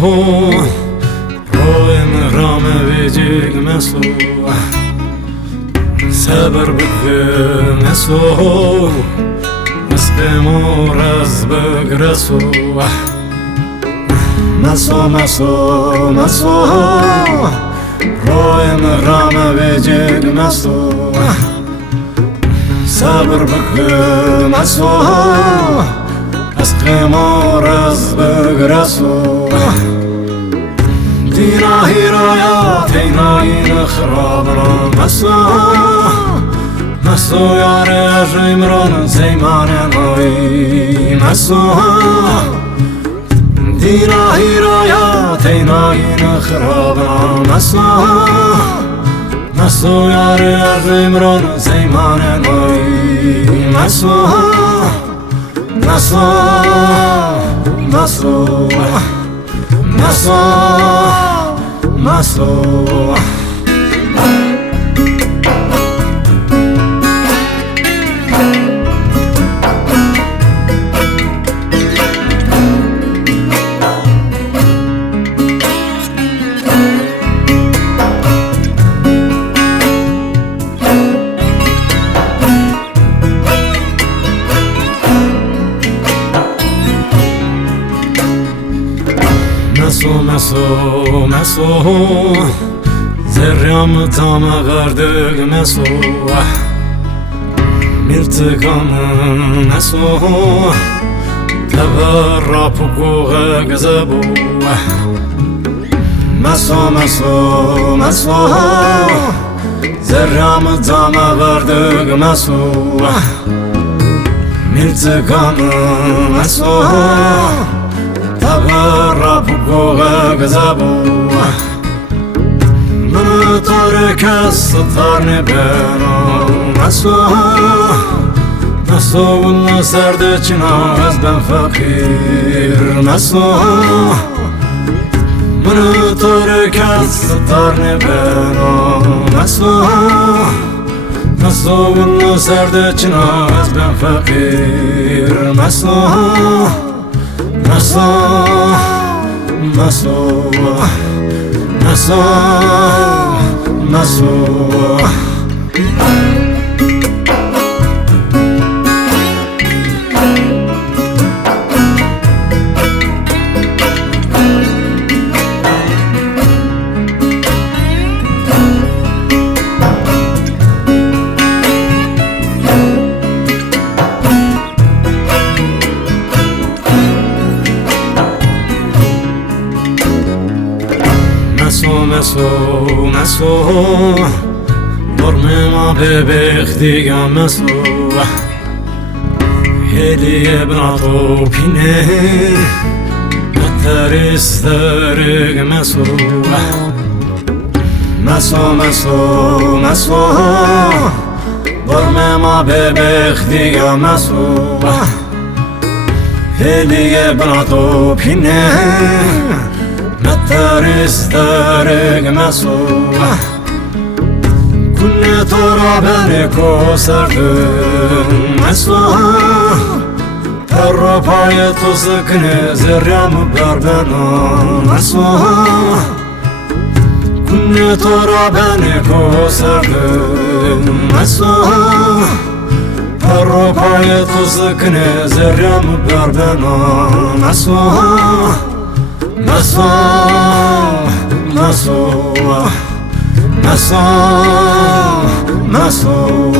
رویم رام ویجیگ مسو صبر بکن مسو مسقمور از بگرسو مسو مسو مسو رویم رام ویجیگ مسو صبر بکن مسو مسقمور از بگرسو دینا هیرایا تینا این خراب را مسو یار اجرمران زیمان نوی مسو دینا هیرایا تینا این خراب را مسو یار اجرمران زیمان نوی مسو مسو مسو مسو مسو مسو مسو زریم تام غردگ مسو ملتکام مسو تبر راپکو غزبو مسو مسو مسو زریم تام غردگ مسو ملتکام مسو رابو غزابو من تارك الستار نبرو مسو والله سردتنا غزبا فقير مسو من تارك الستار نبرو مسو والله سردتنا غزبا فقير مسو مسو مسو مسو مسو مسو مسو برمي ما ببختي مسو هدي بنعطو بينه مترس درق مسو مسو مسو مسو برمي ما ببختي مسو هدي بنعطو بينه مترس درق مسو كنا ترى بركو سردن مسو الرباية تسكن زريام بربنا مسو كنا ترى بركو سردن مسو الرباية تسكن زريام بربنا مسو مسو مسو مسو مسو